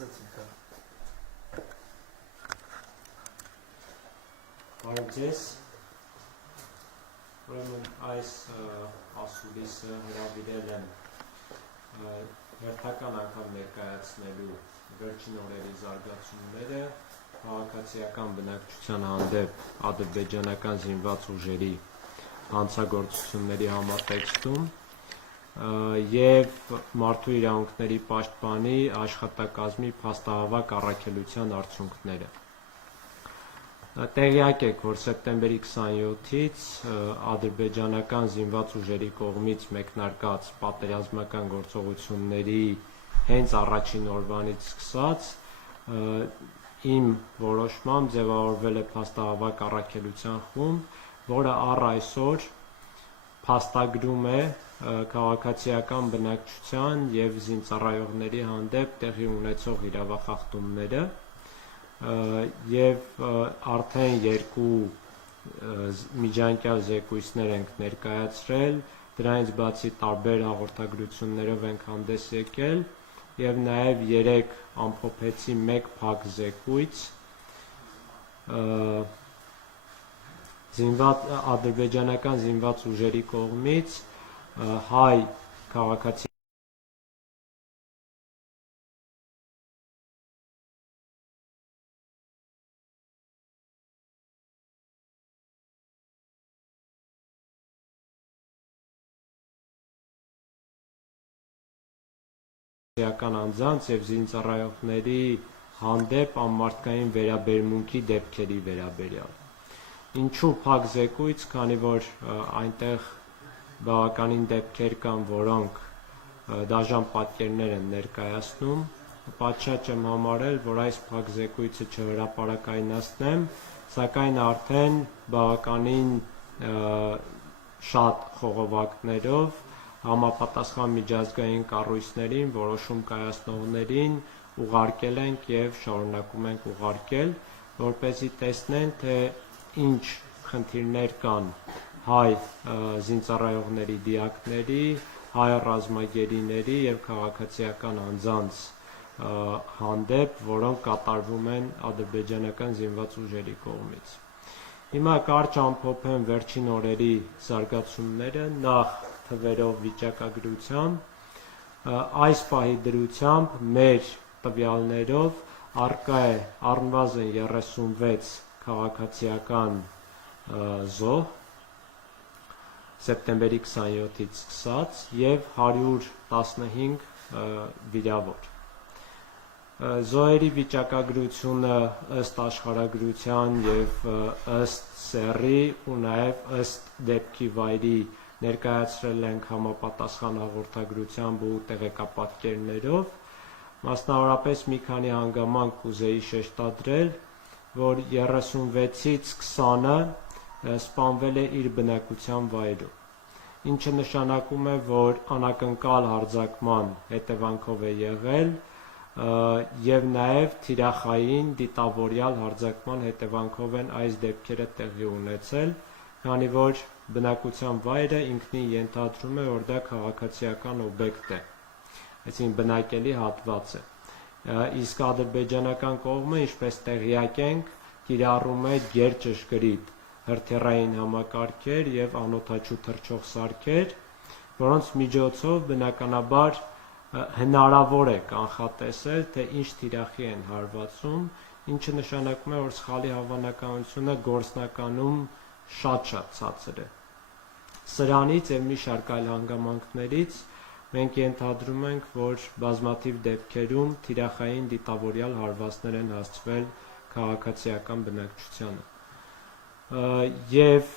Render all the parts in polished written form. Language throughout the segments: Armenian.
Բարև ձեզ, ուրեմն այս ասուլիսը հրավիրել եմ հերթական անգամ ներկայացնելու վերջին օրերի զարգացումները քաղաքացիական բնակչության հանդեպ ադրբեջանական զինված ուժերի հանցագործությունների համատեքստում և մարդու իրավունքների պաշտպանի աշխատակազմի փաստահավաք առաքելության արդյունքները։ Տեղյակ եք, որ սեպտեմբերի 27-ից ադրբեջանական զինված ուժերի կողմից մեկնարկած պատերազմական գործողությունների հենց առաջին օրվանից սկսած իմ որոշմամբ ձևավորվել է փաստահավաք առաքելության խումբ, որը առ այսօր փաստագրում է քաղաքացիական բնակչության և զինծառայողների հանդեպ տեղի ունեցող իրավախախտումները և արդեն երկու միջանկյալ զեկույցներ ենք ներկայացրել, դրանից բացի տարբեր հաղորդագրություններով ենք հանդես եկել և նաև 3 ամփոփեցի մեկ փակ զեկույց ադրբեջանական զինված ուժերի կողմից հայ քաղաքացիական անձանց և զինծառայողների հանդեպ անմարդկային վերաբերմունքի դեպքերի վերաբերյալ։ Ինչու փակ զեկույց, քանի որ այնտեղ բավականին դեպքեր կան, որոնք դաժան պատկերներ են ներկայացնում, պատշաճ եմ համարել, որ այս փակ զեկույցը չհրապարակայնացնեմ, սակայն արդեն բավականին շատ խողովակներով համապատասխան միջազգային կառույցներին, որոշում կայացնողներին ուղարկել ենք և շարունակում ենք ուղարկել, որպեսզի տեսնեն, թե ինչ խնդիրներ կան հայ զինծառայողների դիակների, հայ ռազմագերիների և քաղաքացիական անձանց հանդեպ, որոնք կատարվում են ադրբեջանական զինված ուժերի կողմից։ Հիմա կարճ ամփոփեմ վերջին օրերի զարգացումները, նախ թվերով վիճակագրությամբ, այս պահի դրությամբ մեր տվյալներով առկա է առնվազն 36 քաղաքացիական զոհ սեպտեմբերի 27-ից սկսած և 115 վիրավոր։ Զոհերի վիճակագրությունը ըստ աշխարհագրության և ըստ սեռի ու նաև ըստ դեպքի վայրի ներկայացրել ենք համապատասխան հաղորդագրությամբ ու տեղեկապատկերներով, մասնավորապես մի քանի հանգամանք կուզեի շեշտադրել, որ 36-ից 20-ը սպանվել է իր բնակության վայրում, ինչը նշանակում է, որ անակնկալ հարձակման հետևանքով է եղել և նաև թիրախային դիտավորյալ հարձակման հետևանքով են այս դեպքերը տեղի ունեցել, քանի որ բնակության վայրը ինքնին ենթադրում է, որ դա քաղաքացիական օբյեկտ է, այսինքն բնակելի հատված է, իսկ ադրբեջանական կողմը, ինչպես տեղյակ ենք, կիրառում է գերճշգրիտ հրթիռային համակարգեր և անօդաչու թռչող սարքեր, որոնց միջոցով բնականաբար հնարավոր է կանխատեսել, թե ինչ թիրախի են հարվածում, ինչը նշանակում է, որ սխալի հավանականությունը գործնականում շատ ցածր է։ Սրանից և մի շարք այլ հանգամանքներից մենք ենթադրում ենք, որ բազմաթիվ դեպքերում թիրախային դիտավորյալ հարվածներ են հասցվել քաղաքացիական բնակչությանը։ Եվ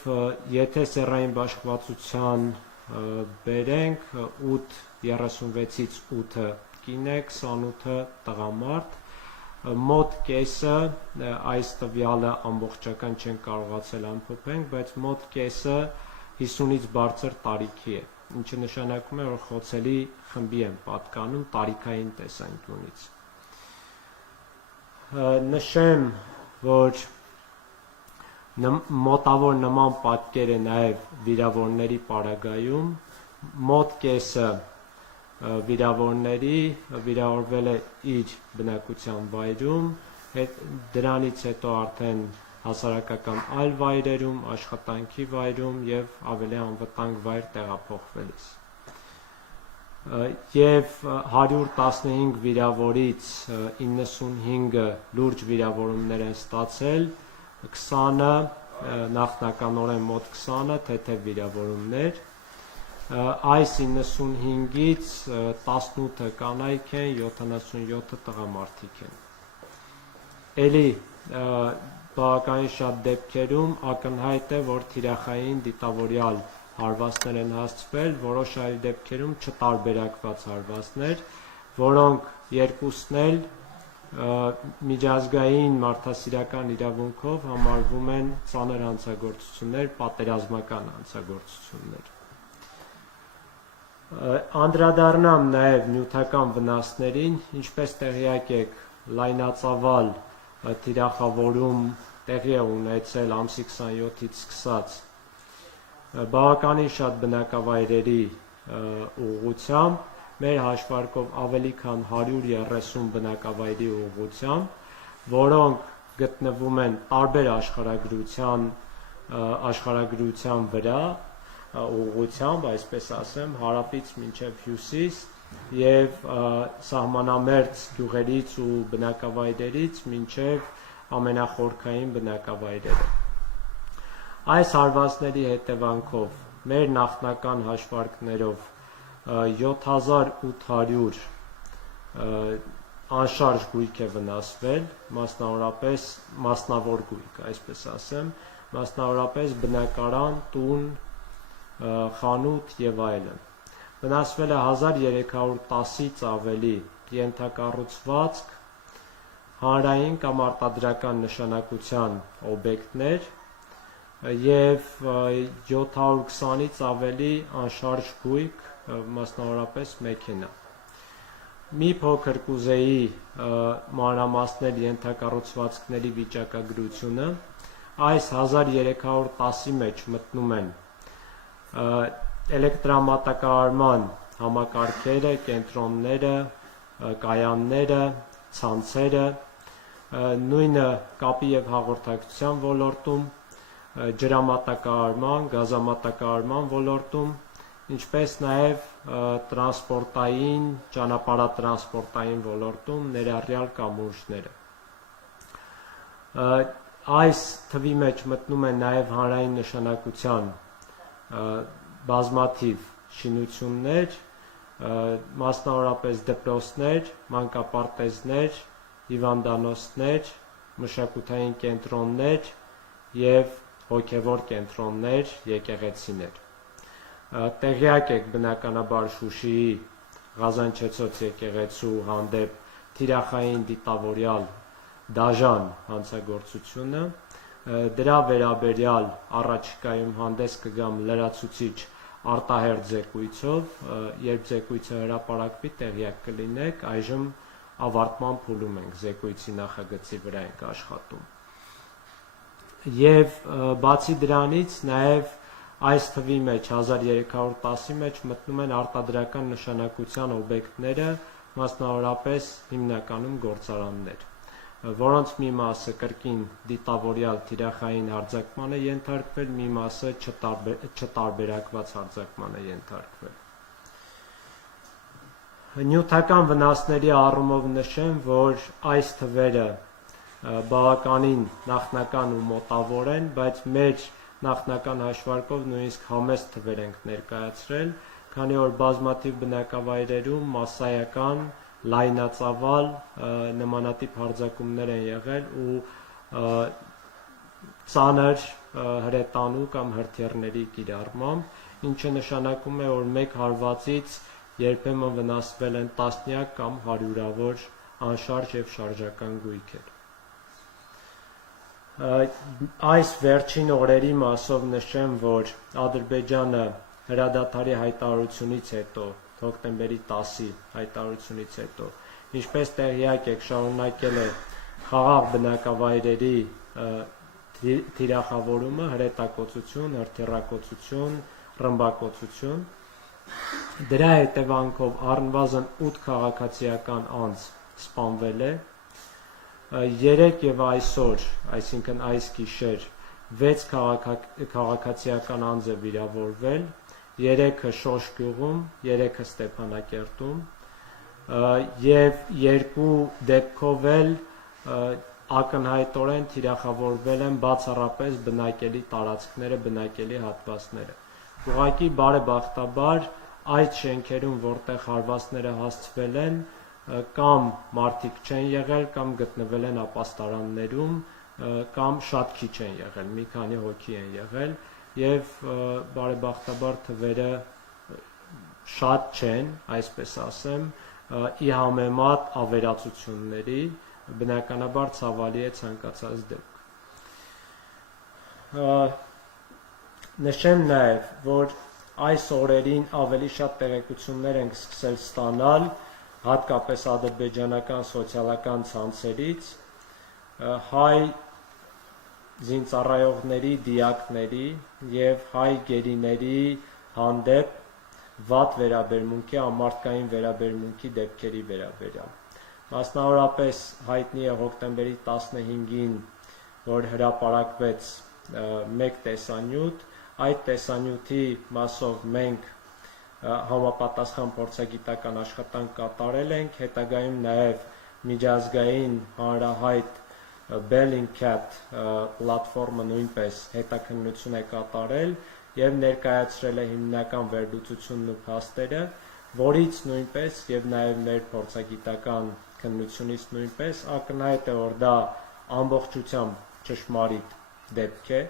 եթե սեռային բաշխվածության բերենք, 36-ից 8-ը կին է, 28-ը տղամարդ, մոտ կեսը, այս տվյալը ամբողջական չենք կարողացել ամփոփենք, բայց մոտ կեսը 50-ից բարձր տարիքի է, ինչը նշանակում է, որ խոցելի խմբի են պատկանում տարիքային տեսանկյունից։ Նշեմ, որ մոտավոր նման պատկեր է նաև վիրավորների պարագայում, մոտ կեսը վիրավորների վիրավորվել է իր բնակության վայրում, դրանից հետո արդեն հասարակական այլ վայրերում, աշխատանքի վայրում եւ ավելի անվտանգ վայր տեղափոխվելիս։ Եվ 115 վիրավորից 95-ը լուրջ վիրավորումներ են ստացել, 20-ը նախնականորեն մոտ 20-ը թեթև վիրավորումներ, այս 95-ից 18-ը կանայք են, 77-ը տղամարդիկ են։ Էլի բավականին շատ դեպքերում ակնհայտ է, որ թիրախային դիտավորյալ հարվածներ են հասցվել, որոշ այլ դեպքերում չտարբերակված հարվածներ, որոնք երկուսն էլ միջազգային մարդասիրական իրավունքով համարվում են ծանր հանցագործություններ, պատերազմական հանցագործություններ։ Անդրադառնամ նաև նյութական վնասներին, ինչպես տեղյակ եք, լայնածավալ թիրախավորում տեղի է ունեցել ամսի 27-ից սկսած բավականին շատ բնակավայրերի ուղղությամբ, մեր հաշվարկով ավելի քան 130 բնակավայրի ուղղությամբ, որոնք գտնվում են տարբեր աշխարհագրության վրա, ուղղությամբ, այսպես ասեմ, հարավից մինչև հյուսիս և սահմանամերձ գյուղերից ու բնակավայրերից մինչև ամենախորքային բնակավայրերը։ Այս հարվածների հետևանքով մեր նախնական հաշվարկներով 7800 անշարժ գույք է վնասվել, մասնավորապես մասնավոր գույք, այսպես ասեմ, մասնավորապես բնակարան, տուն, խանութ և այլն։ Վնասվել է 1310-ից ավելի ենթակառուցվածք, հանրային կամ արտադրական նշանակության օբյեկտներ և 720-ից ավելի անշարժ գույք, մասնավորապես մեքենա։ Մի փոքր կուզեի մանրամասնել ենթակառուցվածքների վիճակագրությունը, այս 1310-ի մեջ մտնում են էլեկտրամատակարարման համակարգերը, կենտրոնները, կայանները, ցանցերը, նույնը կապի և հաղորդակցության ոլորտում, ջրամատակարարման, գազամատակարարման ոլորտում, ինչպես նաև տրանսպորտային, ճանապարհատրանսպորտային ոլորտում ներառյալ կամուրջները։ Այս թվի մեջ մտնում են նաև հանրային նշանակության բազմաթիվ շինություններ, մասնավորապես դպրոցներ, մանկապարտեզներ, հիվանդանոցներ, մշակութային կենտրոններ և հոգևոր կենտրոններ, եկեղեցիներ։ Տեղյակ եք բնականաբար Շուշիի Ղազանչեցոց եկեղեցու հանդեպ թիրախային դիտավորյալ դաժան հանցագործությունը, դրա վերաբերյալ առաջիկայում հանդես կգամ լրացուցիչ արտահերթ զեկույցով, երբ զեկույցը հրապարակվի տեղյակ կլինեք, այժմ ավարտման փուլում ենք, զեկույցի նախագծի վրա ենք աշխատում։ Եվ բացի դրանից նաև այս թվի մեջ 1310-ի մեջ մտնում են արտադրական նշանակության օբյեկտները, մասնավորապես հիմնականում գործարաններ, որոնց մի մասը կրկին դիտավորյալ թիրախային հարձակման է ենթարկվել, մի մասը չտարբերակված հարձակման է ենթարկվել։ Նյութական վնասների առումով նշեմ, որ այս թվերը բավականին նախնական ու մոտավոր են, բայց մեր նախնական հաշվարկով նույնիսկ համեստ թվեր ենք ներկայացրել, քանի որ բազմաթիվ բնակավայրերում մասսայական լայնածավալ նմանատիպ հարձակումներ են եղել ու ծանր հրետանու կամ հրթիռների կիրառմամբ, ինչը նշանակում է, որ մեկ հարվածից երբեմն վնասվել են տասնյակ կամ հարյուրավոր անշարժ և շարժական գույքեր։ Այս վերջին օրերի մասով նշեմ, որ Ադրբեջանը հրադադարի հայտարարությունից հետո, հոկտեմբերի 10-ի հայտարարությունից հետո, ինչպես տեղյակ եք, շարունակել է խաղաղ բնակավայրերի թիրախավորումը, հրետակոծություն, հրթիռակոծություն, ռմբակոծություն, Դրա հետևանքով առնվազն 8 քաղաքացիական անձ սպանվել է, 3 եւ այսօր, այսինքն այս գիշեր 6 քաղաքացիական անձ է վիրավորվել, 3-ը Շոշ գյուղում, 3-ը Ստեփանակերտում, եւ 2 դեպքով էլ ակնհայտորեն թիրախավորվել են բացառապես բնակելի տարածքները, բնակելի հատվածները։ Ուղղակի բարեբախտաբար այդ շենքերում, որտեղ հարվածները հասցվել են, կամ մարդիկ չեն եղել, կամ գտնվել են ապաստարաններում, կամ շատ քիչ են եղել, մի քանի հոգի են եղել, եւ բարեբախտաբար թվերը շատ չեն, այսպես ասեմ, ի համեմատ ավերածությունների, բնականաբար ցավալի է ցանկացած դեպք։ Նշեմ նաև, որ այս օրերին ավելի շատ տեղեկություններ ենք սկսել ստանալ, հատկապես ադրբեջանական սոցիալական ցանցերից, հայ զինծառայողների, դիակների եւ հայ գերիների հանդեպ վատ վերաբերմունքի, ամարտկային վերաբերմունքի դեպքերի վերաբերյալ։ Մասնավորապես հայտնի է հոկտեմբերի 15-ին, որ հրապարակվեց մեկ տեսանյութ, այդ տեսանյութի մասով մենք համապատասխան փորձագիտական աշխատանք կատարել ենք, հետագայում նաև միջազգային հանրահայտ Bellingcat պլատֆորմը նույնպես հետաքննություն է կատարել եւ ներկայացրել է հիմնական վերլուծությունն ու փաստերը, որից նույնպես եւ նաեւ մեր փորձագիտական քննությունից նույնպես ակնհայտ է, որ դա ամբողջությամբ ճշմարիտ դեպք է,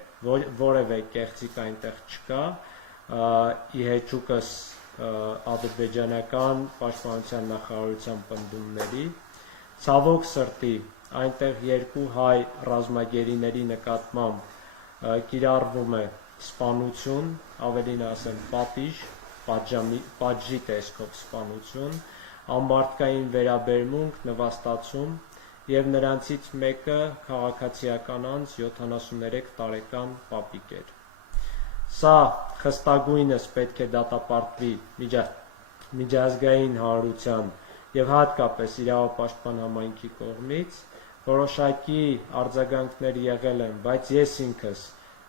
որևէ կեղծիք այնտեղ չկա, ի հեճուկս ադրբեջանական պաշտպանության նախարարության պնդումների, ցավոք սրտի այնտեղ 2 հայ ռազմագերիների նկատմամբ կիրառվում է սպանություն, ավելին ասեմ պատիժ, պատժի տեսքով սպանություն, ամարտկային վերաբերմունք, նվաստացում եւ նրանցից մեկը քաղաքացիական անձ 73 տարեկան պապիկ էր։ Սա խստագույնս պետք է դատապարտվի միջազգային հանրության եւ հատկապես իրավապաշտպան համայնքի կողմից, որոշակի արձագանքներ եղել են, բայց ես ինքս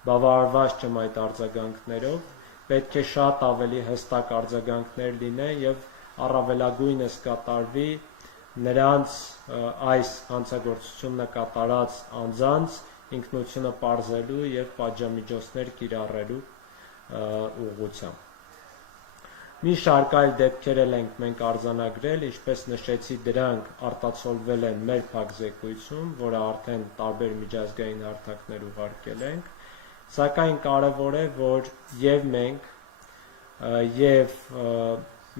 բավարարված չեմ այդ արձագանքներով, պետք է շատ ավելի հստակ արձագանքներ լինեն եւ առավելագույնս կատարվի նրանց այս հանցագործությունը կատարած անձանց ինքնությունը պարզելու եւ պատժամիջոցներ կիրառելու ուղղությամբ։ Մի շարք այլ դեպքեր ենք մենք արձանագրել, ինչպես նշեցի, դրանք արտացոլվել են մեր փակզեկույցում, որը արդեն տարբեր միջազգային հարթակներ ուղարկել ենք, սակայն կարևոր է, որ եւ մենք եւ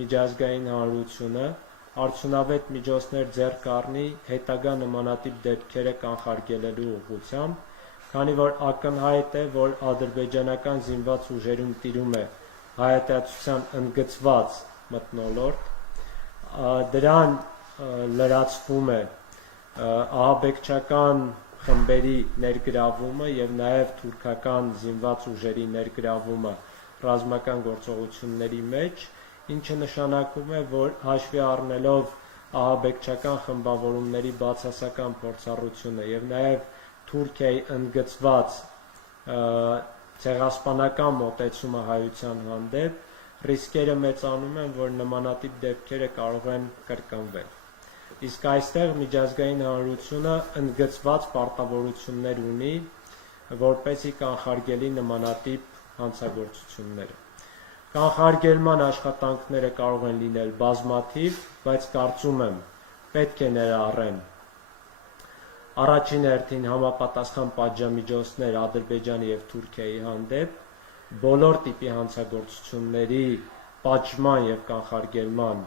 միջազգային հանրությունը արդյունավետ միջոցներ ձեռք առնի հետագա նմանատիպ դեպքերը կանխարգելելու ուղղությամբ, քանի որ ակնհայտ է, որ ադրբեջանական զինված ուժերում տիրում է հայատյացության ընդգծված մթնոլորտ, դրան լրացվում է ահաբեկչական խմբերի ներգրավումը եւ նաեւ թուրքական զինված ուժերի ներգրավումը ռազմական գործողությունների մեջ, ինչը նշանակում է, որ հաշվի առնելով ահաբեկչական խմբավորումների բացասական փորձառությունը եւ նաեւ Թուրքիայի ընդգծված ցեղասպանական մոտեցումը հայության հանդեպ ռիսկերը մեծանում են, որ նմանատիպ դեպքերը կարող են կրկնվել։ Իսկ այստեղ միջազգային հանրությունը ընդգծված պարտավորություններ ունի, որպեսզի կանխարգելի նմանատիպ հանցագործությունները։ Կանխարգելման աշխատանքները կարող են լինել բազմաթիվ, բայց կարծում եմ պետք է ներառեն առաջին հերթին համապատասխան պատժամիջոցներ Ադրբեջանի եւ Թուրքիայի հանդեպ, բոլոր տիպի հանցագործությունների պատժման եւ կանխարգելման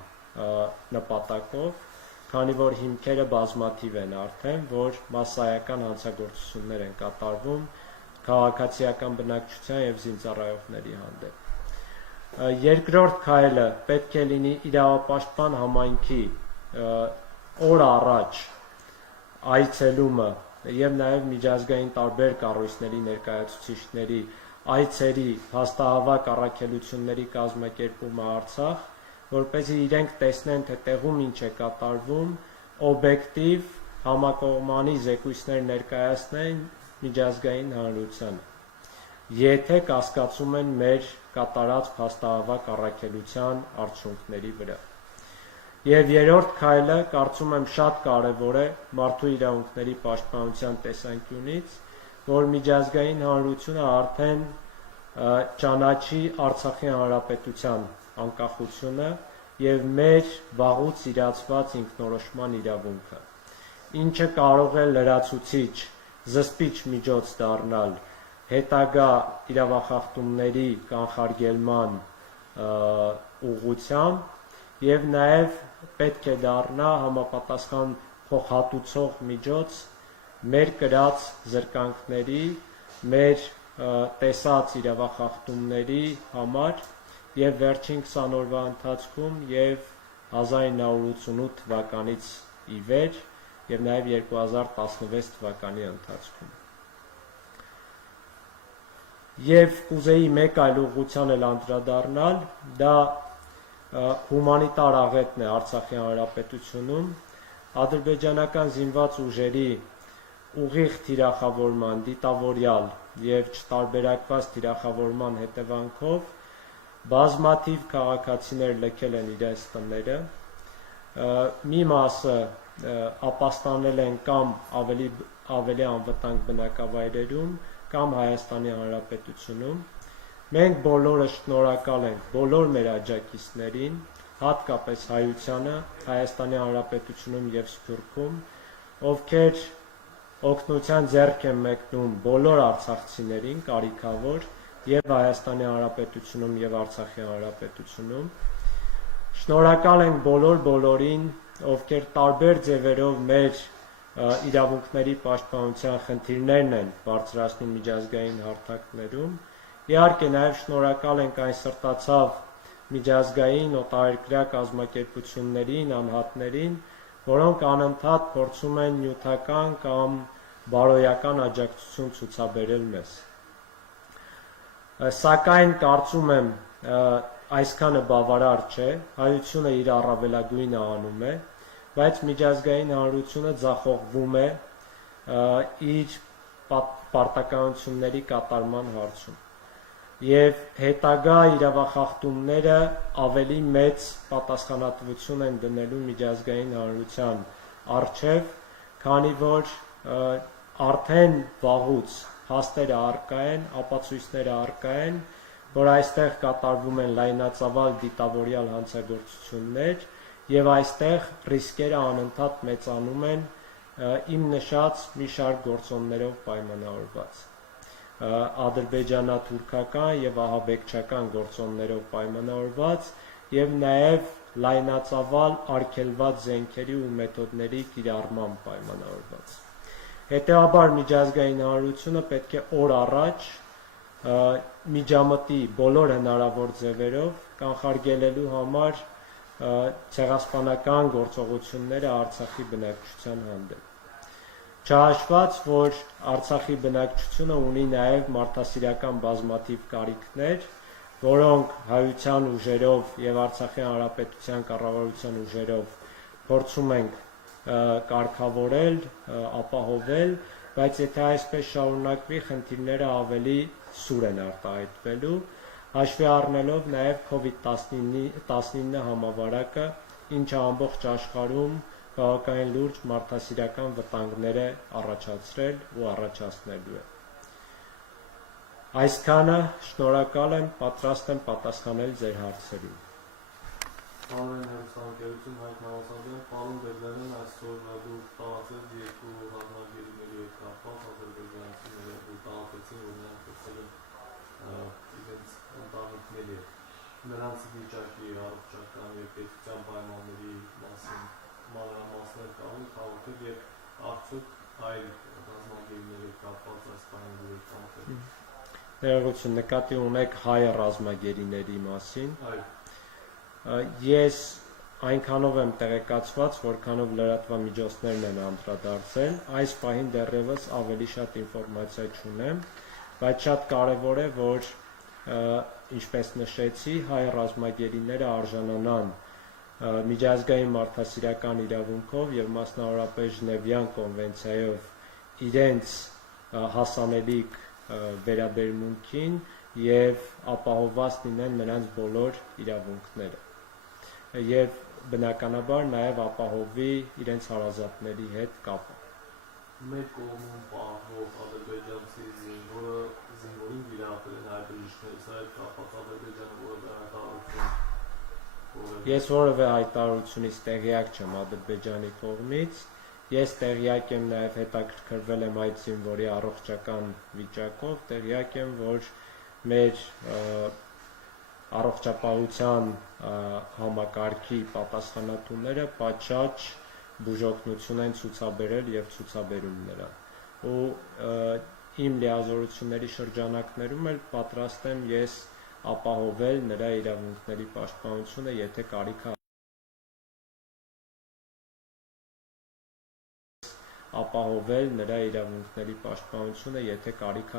նպատակով, քանի որ հիմքերը բազմաթիվ են արդեն, որ մասսայական հանցագործություններ են կատարվում քաղաքացիական բնակչության եւ զինծառայողների հանդեպ։ Երկրորդ քայլը պետք է լինի իրավապաշտպան համայնքի օր առաջ այցելումը եւ նաեւ միջազգային տարբեր կառույցների ներկայացուցիչների այցերի հաստահավաք առաքելությունների կազմակերպումը Արցախ, որպեսզի իրենք տեսնեն, թե տեղում ինչ է կատարվում, օբյեկտիվ համակողմանի զեկույցներ ներկայացնեն միջազգային հանրությանը, եթե կասկածում են մեր կատարած փաստահավաք առաքելության արդյունքների վրա։ Եվ երրորդ քայլը, կարծում եմ, շատ կարևոր է մարդու իրավունքների պաշտպանության տեսանկյունից, որ միջազգային հանրությունը արդեն ճանաչի Արցախի հանրապետության անկախությունը եւ մեր վաղուց իրացված ինքնորոշման իրավունքը, ինչը կարող է լրացուցիչ, զսպիչ միջոց դառնալ հետագա իրավախախտումների կանխարգելման ուղղությամբ եւ նաեւ պետք է դառնա համապատասխան փոխհատուցող միջոց մեր կրած զրկանքների, մեր տեսած իրավախախտումների համար եւ վերջին 20 օրվա ընթացքում եւ 1988 թվականից ի վեր եւ նաեւ 2016 թվականի ընթացքում։ Եվ կուզեի մեկ այլ ուղղության էլ անդրադառնալ, դա հումանիտար աղետն է Արցախի հանրապետությունում, ադրբեջանական զինված ուժերի ուղիղ թիրախավորման, դիտավորյալ եւ չտարբերակված թիրախավորման հետևանքով բազմաթիվ քաղաքացիներ լքել են իրենց տները, մի մասը ապաստանել են կամ ավելի անվտանգ բնակավայրերում, կամ Հայաստանի Հանրապետությունում։ Մենք բոլորը շնորհակալ ենք բոլոր մեր աջակիցներին, հատկապես հայությանը, Հայաստանի Հանրապետությունում եւ Սփյուռքում, ովքեր օգնության ձեռք են մեկնում բոլոր արցախցիներին կարիքավոր եւ Հայաստանի Հանրապետությունում եւ Արցախի Հանրապետությունում։ Շնորհակալ ենք բոլորին, ովքեր տարբեր ձևերով մեր իրավունքների պաշտպանության խնդիրներն են բարձրացնում միջազգային հարթակներում։ Իհարկե նաև շնորհակալ ենք այն սրտացավ միջազգային օտարերկրյա կազմակերպություններին, անհատներին, որոնք անընդհատ փորձում են նյութական կամ բարոյական աջակցություն ցուցաբերել մեզ։ Սակայն կարծում եմ այսքանը բավարար չէ, հայությունը իր առավելագույնը անում է, բայց միջազգային հանրությունը ձախողվում է իր պարտականությունների կատարման հարցում։ Եվ հետագա իրավախախտումները ավելի մեծ պատասխանատվություն են դնելու միջազգային հանրության առջև, քանի որ արդեն վաղուց հաստերը առկա են, ապացույցները առկա են, որ այստեղ կատարվում են լայնածավալ դիտավորյալ հանցագործություններ եւ այստեղ ռիսկերը անընդհատ մեծանում են իմ նշած մի շարք գործոններով պայմանավորված, ադրբեջանա-թուրքական եւ ահաբեկչական գործոններով պայմանավորված եւ նաեւ լայնածավալ արգելված զենքերի ու մեթոդների կիրառմամբ պայմանավորված։ Հետևաբար միջազգային հանրությունը պետք է օր առաջ միջամտի բոլոր հնարավոր ձևերով կանխարգելելու համար ցեղասպանական գործողությունները Արցախի բնակչության հանդեպ։ Չհաշված, որ Արցախի բնակչությունը ունի նաև մարդասիրական բազմաթիվ կարիքներ, որոնք հայության ուժերով եւ Արցախի հանրապետության կառավարության ուժերով փորձում ենք կարգավորել, ապահովել, բայց եթե այսպես շարունակվի, խնդիրները ավելի սուր են արտահայտվելու, հաշվի առնելով նաև COVID-19 համավարակը, ինչը ամբողջ աշխարհում բավականին լուրջ մարդասիրական վտանգներ է առաջացրել ու առաջացնելու է։ Այսքանը, շնորհակալ եմ, պատրաստ եմ պատասխանել ձեր հարցերին։ Հանրային հեռուստաընկերություն Հայկ Նավասարյան, պարոն Բերդանյան, այսօր դուք տարածել երկու ռազմագերիների հետ կապված ադրբեջանցիները ու տարածեցին, որ նրանք խոսել են իրենց ընտանիքների հետ, նրանց վիճակի, առողջական եւ պետության պայմանների մասին մանրամասներ կարող հաղորդել եւ արդյոք այլ ռազմագերիների հետ կապված այս բանը դուրս Ներողություն, նկատի ունեք հայ ռազմագերիների մասին։ Այո։ Ես այնքանով եմ տեղեկացված, որքանով լրատվամիջոցներն են անդրադարձել, այս պահին դեռևս ավելի շատ ինֆորմացիա չունեմ, բայց շատ կարևոր է, որ ինչպես նշեցի, հայ ռազմագերիները արժանանան միջազգային մարդասիրական իրավունքով եւ մասնավորապես Ժնևյան կոնվենցիայով իրենց հասանելիք վերաբերմունքին եւ ապահովված լինեն նրանց բոլոր իրավունքները եւ բնականաբար նաեւ ապահովի իրենց հարազատների հետ կապը։ Մեր կողմում պահող ադրբեջանցի զինվորին վիրահատել են հայ բժիշկները, սա հետ կապված Ադրբեջանը որևէ հայտարարություն։ Ես որևէ հայտարարությունից տեղյակ չեմ Ադրբեջանի կողմից։ Ես տեղյակ եմ նաև հետաքրքրվել եմ այդ զինվորի առողջական վիճակով, տեղյակ եմ, որ մեր առողջապահության համակարգի պատասխանատուները պատշաճ բուժօգնություն են ցուցաբերել եւ ցուցաբերում նրան։ Ու իմ լիազորությունների շրջանակներում էլ պատրաստ եմ ես ապահովել նրա իրավունքների պաշտպանությունը, եթե կարիք ապահովել նրա իրավունքների պաշտպանությունը, եթե կարիք